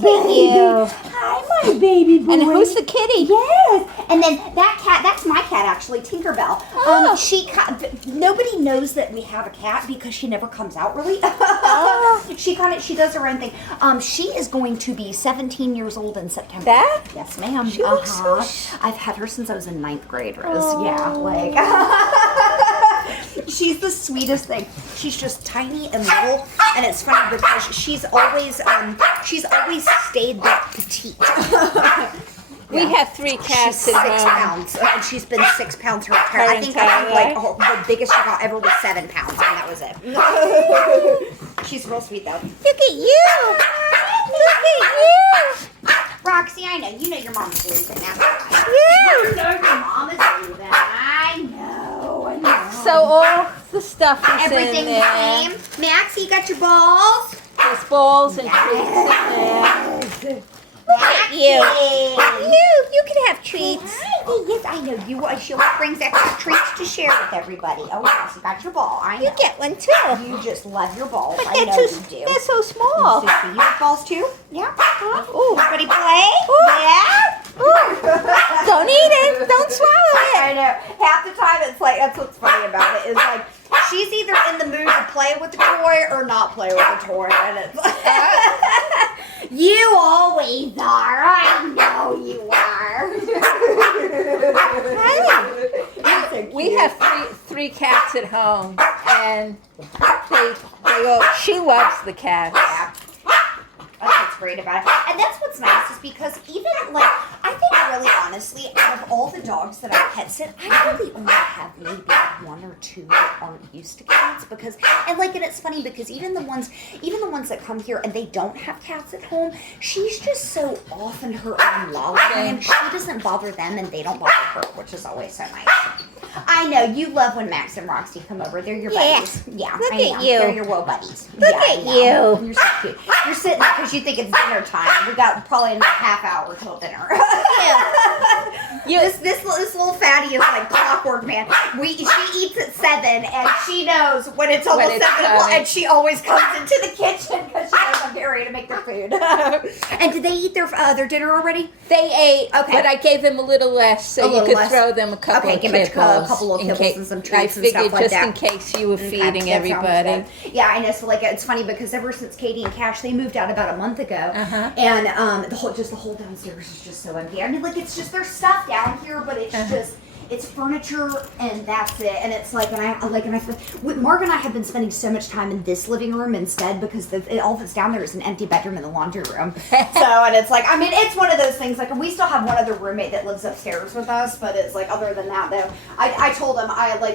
Look at you. Hi, my baby boy. And who's the kitty? Yes. And then that cat, that's my cat actually, Tinkerbell. Oh. Nobody knows that we have a cat because she never comes out really. Oh. She does her own thing. She is going to be 17 years old in September. That? Yes, ma'am. She looks so I've had her since I was in 9th grade, Rose. Oh. Yeah, like she's the sweetest thing. She's just tiny and little, and it's funny because she's always stayed that petite. We have 3 cats She's at 6 home. pounds, and she's been 6 pounds her entire. I think like the biggest she got ever was 7 pounds, and that was it. She's real sweet though. Look at you. Look at you. Roxy, I know you know your mama's leaving now. Yeah. You know your mama's leaving. I know. So all the stuff is in Everything's the there. same. Maxie, you got your balls? There's balls and treats in there. Look at you. You can have treats. Yes, I know you. She always brings extra treats to share with everybody. Oh yes, you got your ball. I know. You get one too. You just love your balls. But I know they're you do. They're so small. You have balls too? Yeah. Ooh. Everybody play? Ooh. Yeah. Ooh. Don't eat it. Don't swallow I it. know. Half the time it's like, that's what's funny about it, is like, she's either in the mood to play with the toy or not play with the toy. And it's like, you always are. I know you are. We have three cats at home, and she loves the cats. Yeah. That's what's great about it. And that's what's nice is because even like, I think really honestly, out of all the dogs that I pet sit, I really only have maybe 1 or 2 that aren't used to cats because, and it's funny because even the ones that come here and they don't have cats at home, she's just so off in her own lollyland. She doesn't bother them and they don't bother her, which is always so nice. I know, you love when Max and Roxy come over. They're your buddies. Yeah, Look I know. at you. They're your woe buddies. Look Yeah, at I know. you. You're so cute. You're sitting there because you think it's dinner time. We got probably another half hour till dinner. This little fatty is like clockwork, man. She eats at 7, and she knows when it's almost 7 o'clock, and she always comes into the kitchen because she knows I'm getting ready to make their food. And did they eat their dinner already? They ate, Okay. but I gave them a little less so you could throw them a couple of give them kibbles. a couple of kibbles and some treats I and figured stuff like just that. in case you were feeding That sounds everybody. good. Yeah, I know. So it's funny because ever since Katie and Cash, they moved out about a month ago, Uh-huh. and the whole downstairs is just so empty. I mean, it's just there's stuff down here, but it's just. It's furniture and that's it. And it's like, Mark and I have been spending so much time in this living room instead because all that's down there is an empty bedroom and the laundry room. And it's like, I mean, it's one of those things. Like, we still have one other roommate that lives upstairs with us, but it's like, other than that, though, I told him,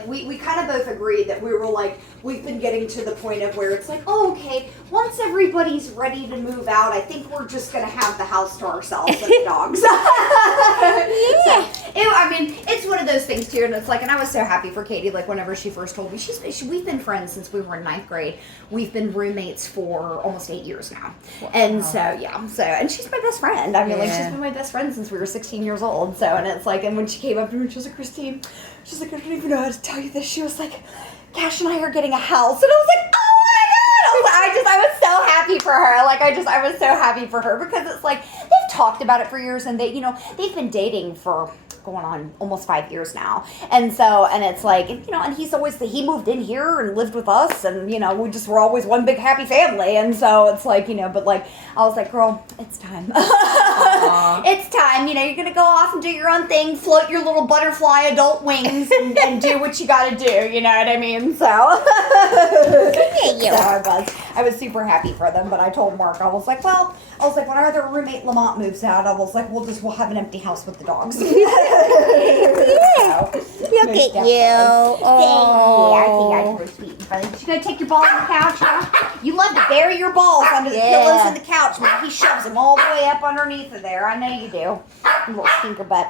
we kind of both agreed that we were like, we've been getting to the point of where it's like, oh, okay, once everybody's ready to move out, I think we're just going to have the house to ourselves and the dogs. Yeah. I mean, it's one of those things too, and it's like, and I was so happy for Katie. Like whenever she first told me, we've been friends since we were in 9th grade. We've been roommates for almost 8 years now, and and she's my best friend. I mean, she's been my best friend since we were 16 years old. So, and it's like, and when she came up to me, she was like, Christine, she's like, I don't even know how to tell you this. She was like, Cash and I are getting a house, and I was like, oh my god! I was so happy for her. I was so happy for her because it's like they've talked about it for years, and they've been dating for going on almost 5 years now, and it's like, and he moved in here and lived with us, and we're always one big happy family, and so it's like, but like I was like, girl, it's time. It's time. You're gonna go off and do your own thing, float your little butterfly adult wings, and do what you gotta do. You know what I mean? So, I was super happy for them, but I told Mark, I was like, when our other roommate Lamont moves out, I was like, we'll have an empty house with the dogs. Look at you. Oh. I think I was sweet and funny. You gonna take your ball on the couch, huh? You love to bury your balls under the pillows in the couch, man. He shoves them all the way up underneath of there. I know you do. You little stinker butt.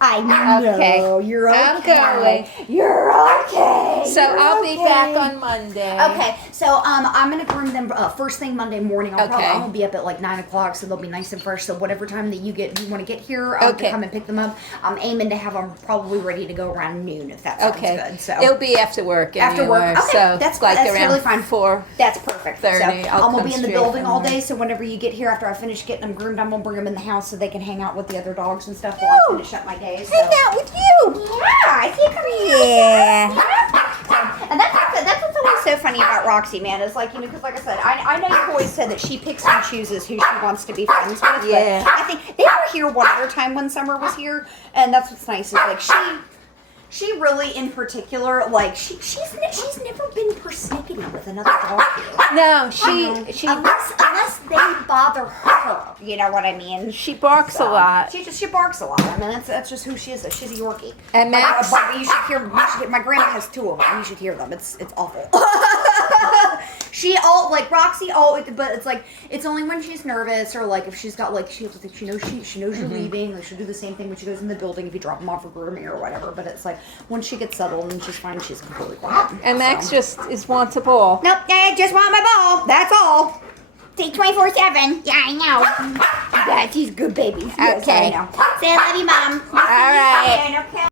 I know. Okay. You're okay. I'm going. You're okay. So You're I'll be okay. back on Monday. Okay, so I'm gonna groom them first thing Monday morning. I'm Okay. gonna be up at like 9 o'clock, so they'll be nice and fresh. So whatever time that you want to get here, Okay. to come and pick them up. I'm aiming to have them probably ready to go around noon, if that sounds Okay. good. So It'll be after work. after work, anywhere, okay, So that's like that's around totally fine. 4. That's perfect. 30, So I'll I'm gonna come be in the straight building from all there. day. So whenever you get here, after I finish getting them groomed, I'm gonna bring them in the house so they can hang out with the other dogs and stuff while I finish up my day. So. Hang out with you. Yeah, I see you coming. Yeah. And that's what's always so funny about Roxy, man. Is like, because like I said, I know you've always said that she picks and chooses who she wants to be friends with. Yeah. But I think they were here one other time when Summer was here, and that's what's nice is like she really, in particular, like she's never been persnickety with another dog here. No, she Unless they bother her, you know what I mean? she barks a lot. She barks a lot. I mean, that's just who she is. She's a Yorkie. And Max- But you should hear. My grandma has 2 of them. You should hear them. It's awful. Roxy. But it's like it's only when she's nervous or like if she's got like she knows you're leaving. Like she'll do the same thing when she goes in the building if you drop them off for grooming or whatever. But it's like once she gets settled and she's fine, she's completely quiet. And Max just wants a ball. Nope, I just want my ball. That's all. Take 24/7. Yeah, I know. Yeah, she's good baby. Yes, Okay. I know. Say I love you, Mom. All right. Okay.